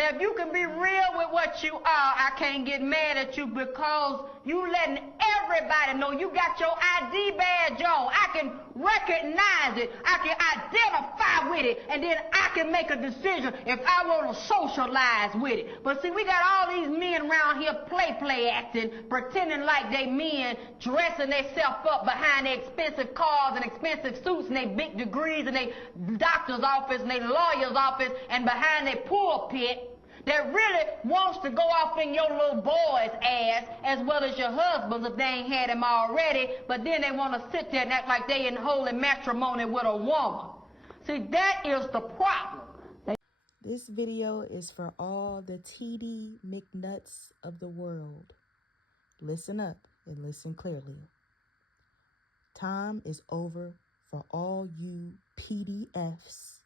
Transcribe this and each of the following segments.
Now, if you can be real with what you are, I can't get mad at you because you letting everybody know you got your ID badge on. I can recognize it. I can identify with it. And then I can make a decision if I want to socialize with it. But see, we got all these men around here play acting, pretending like they men, dressing themselves up behind their expensive cars and expensive suits and their big degrees and their doctor's office and their lawyer's office and behind their pulpit. That really wants to go off in your little boy's ass as well as your husband's if they ain't had him already, but then they want to sit there and act like they in holy matrimony with a woman. See, that is the problem. This video is for all the TD McNutts of the world. Listen up and listen clearly. Time is over for all you PDFs,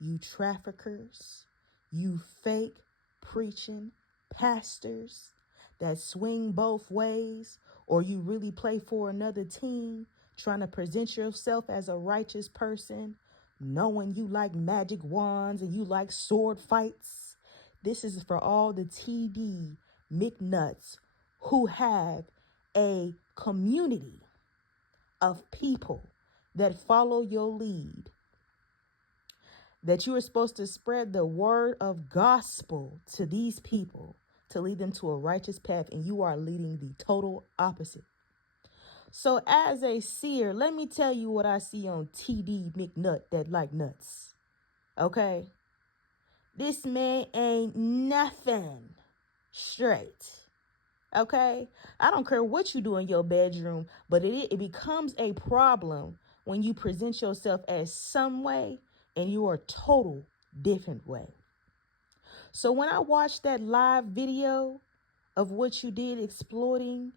you traffickers, you fake preaching pastors that swing both ways, or you really play for another team, trying to present yourself as a righteous person, knowing you like magic wands and you like sword fights. This is for all the TD McNutts who have a community of people that follow your lead, that you are supposed to spread the word of gospel to these people to lead them to a righteous path, and you are leading the total opposite. So as a seer, let me tell you what I see on TD McNutt that like nuts. Okay? This man ain't nothing straight. Okay? I don't care what you do in your bedroom, but it becomes a problem when you present yourself as some way and you are a total different way. So when I watched that live video of what you did exploiting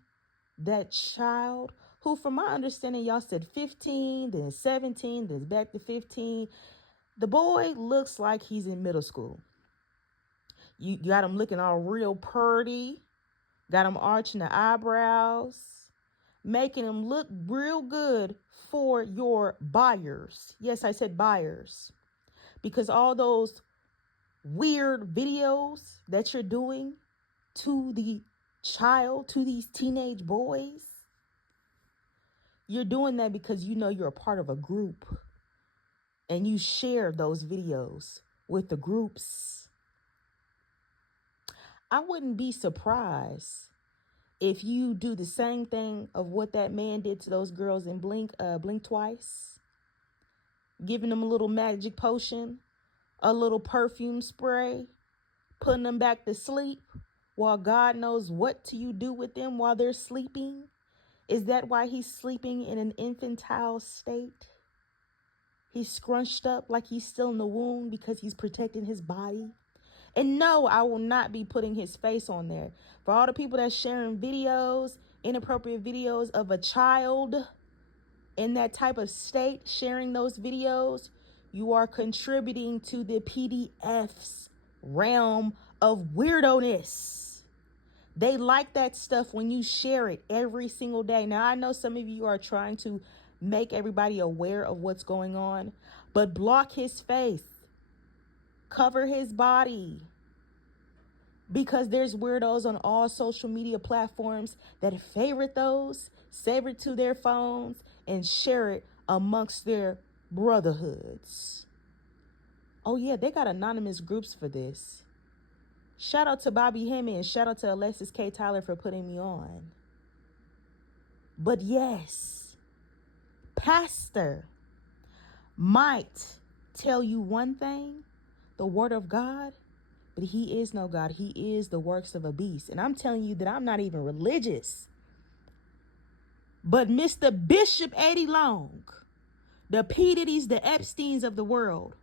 that child, who from my understanding, y'all said 15, then 17, then back to 15. The boy looks like he's in middle school. You got him looking all real purty, got him arching the eyebrows, making him look real good for your buyers. Yes, I said buyers. Because all those weird videos that you're doing to the child, to these teenage boys, you're doing that because you know you're a part of a group and you share those videos with the groups. I wouldn't be surprised if you do the same thing of what that man did to those girls in Blink Twice, giving them a little magic potion, a little perfume spray, putting them back to sleep while God knows what you do with them while they're sleeping. Is that why he's sleeping in an infantile state? He's scrunched up like he's still in the womb because he's protecting his body. And no, I will not be putting his face on there. For all the people that's sharing videos, inappropriate videos of a child in that type of state, sharing those videos, you are contributing to the PDF's realm of weirdo-ness. They like that stuff when you share it every single day. Now, I know some of you are trying to make everybody aware of what's going on, but block his face. Cover his body. Because there's weirdos on all social media platforms that favorite those, save it to their phones, and share it amongst their brotherhoods. Oh yeah, they got anonymous groups for this. Shout out to Bobby Hemming and shout out to Alexis K. Tyler for putting me on. But yes, pastor might tell you one thing, the word of God, but he is no God. He is the works of a beast. And I'm telling you that I'm not even religious. But Mr. Bishop Eddie Long, the P. Diddy's, the Epsteins of the world,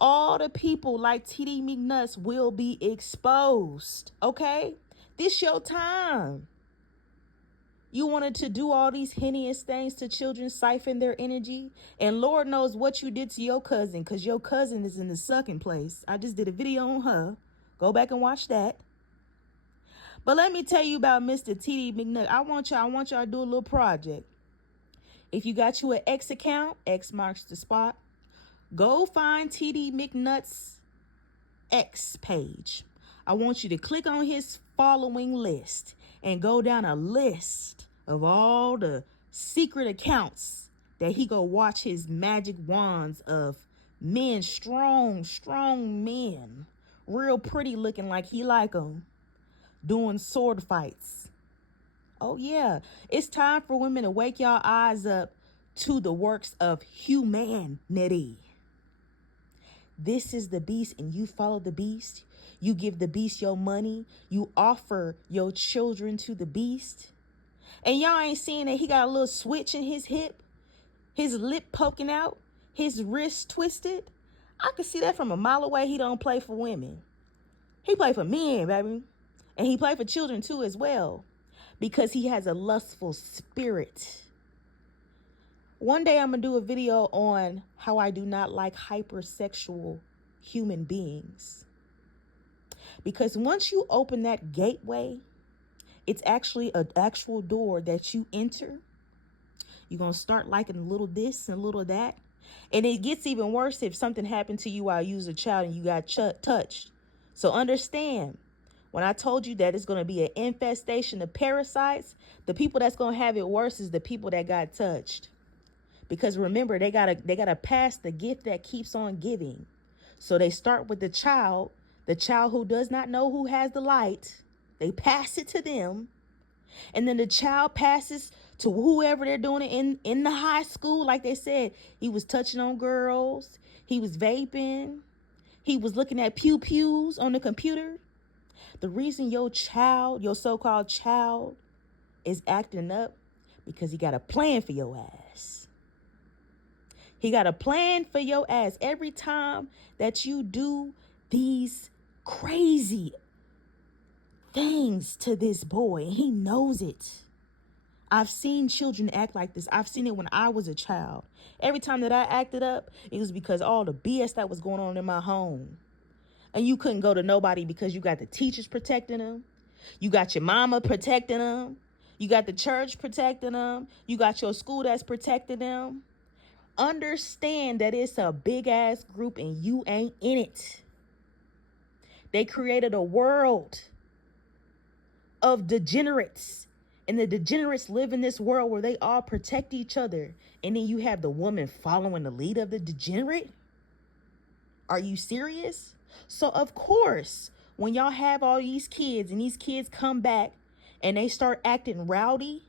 all the people like TD McNutts will be exposed. Okay? This your time. You wanted to do all these heinous things to children, siphon their energy. And Lord knows what you did to your cousin, because your cousin is in the sucking place. I just did a video on her. Go back and watch that. But let me tell you about Mr. TD McNutt. I want y'all to do a little project. If you got you an X account, X marks the spot. Go find TD McNutt's X page. I want you to click on his following list and go down a list of all the secret accounts that he go watch his magic wands of men, strong men, real pretty looking like he like them, doing sword fights. Oh yeah, it's time for women to wake y'all eyes up to the works of humanity. This is the beast, and you follow the beast. You give the beast your money. You offer your children to the beast. And y'all ain't seeing that he got a little switch in his hip, his lip poking out, his wrist twisted. I can see that from a mile away. He don't play for women. He play for men, baby. And he play for children too as well, because he has a lustful spirit. One day I'm going to do a video on how I do not like hypersexual human beings. Because once you open that gateway, it's actually an actual door that you enter. You're going to start liking a little this and a little that. And it gets even worse if something happened to you while you was a child and you got touched. So understand, when I told you that it's going to be an infestation of parasites, the people that's going to have it worse is the people that got touched. Because remember, they gotta pass the gift that keeps on giving. So they start with the child who does not know who has the light. They pass it to them. And then the child passes to whoever they're doing it in the high school. Like they said, he was touching on girls. He was vaping. He was looking at pew-pews on the computer. The reason your so-called child, is acting up, because he got a plan for your ass. He got a plan for your ass. Every time that you do these crazy things to this boy, he knows it. I've seen children act like this. I've seen it when I was a child. Every time that I acted up, it was because all the BS that was going on in my home. And you couldn't go to nobody because you got the teachers protecting them. You got your mama protecting them. You got the church protecting them. You got your school that's protecting them. Understand that it's a big ass group and you ain't in it. They created a world of degenerates, and the degenerates live in this world where they all protect each other. And then you have the woman following the lead of the degenerate. Are you serious? So of course, when y'all have all these kids and these kids come back and they start acting rowdy,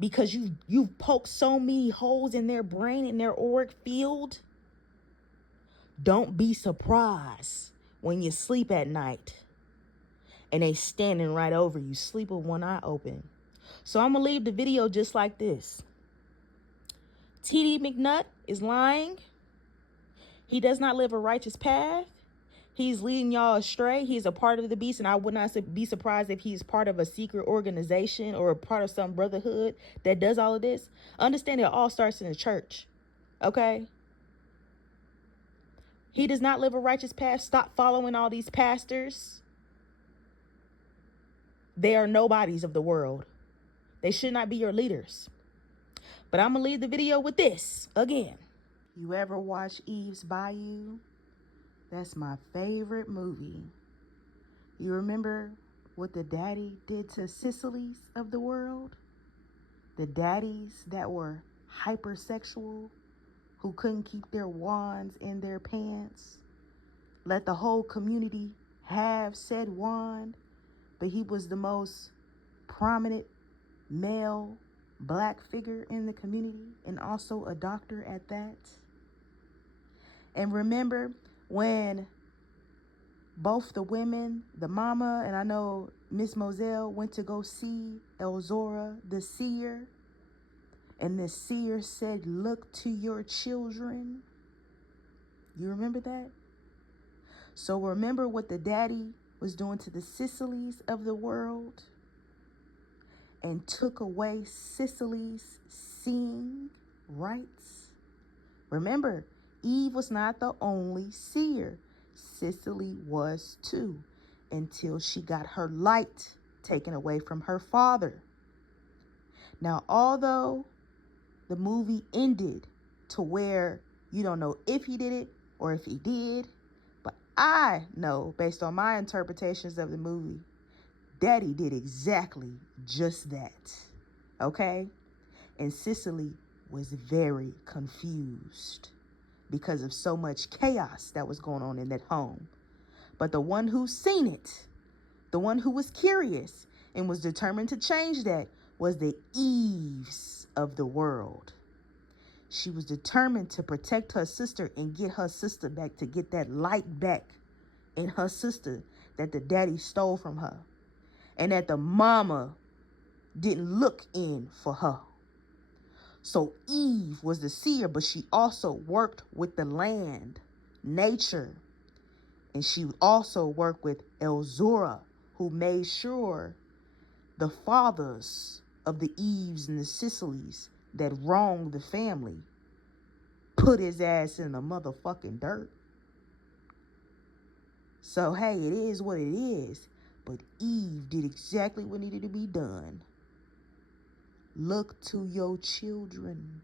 because you've poked so many holes in their brain, in their auric field, don't be surprised when you sleep at night and they standing right over you, sleep with one eye open. So I'm going to leave the video just like this. TD McNutts is lying. He does not live a righteous path. He's leading y'all astray. He's a part of the beast, and I would not be surprised if he's part of a secret organization or a part of some brotherhood that does all of this. Understand it all starts in the church, okay? He does not live a righteous path. Stop following all these pastors. They are nobodies of the world. They should not be your leaders. But I'm going to leave the video with this again. You ever watch Eve's Bayou? That's my favorite movie. You remember what the daddy did to Sicilies of the world? The daddies that were hypersexual, who couldn't keep their wands in their pants. Let the whole community have said wand, but he was the most prominent male black figure in the community, and also a doctor at that. And remember when both the women, the mama, and I know Miss Moselle, went to go see Elzora, the seer, and the seer said, "Look to your children." You remember that? So remember what the daddy was doing to the Sicilies of the world, and took away Sicily's seeing rights. Remember, Eve was not the only seer. Sicily was too, until she got her light taken away from her father. Now, although the movie ended to where you don't know if he did it or if he did, but I know, based on my interpretations of the movie, Daddy did exactly just that. Okay? And Cicely was very confused because of so much chaos that was going on in that home. But the one who seen it, the one who was curious and was determined to change that, was the Eves of the world. She was determined to protect her sister and get her sister back, to get that light back in her sister that the daddy stole from her, and that the mama didn't look in for her. So Eve was the seer, but she also worked with the land, nature, and she also worked with Elzura, who made sure the fathers of the Eves and the Cicelies that wronged the family put his ass in the motherfucking dirt. So, hey, it is what it is. But Eve did exactly what needed to be done. Look to your children.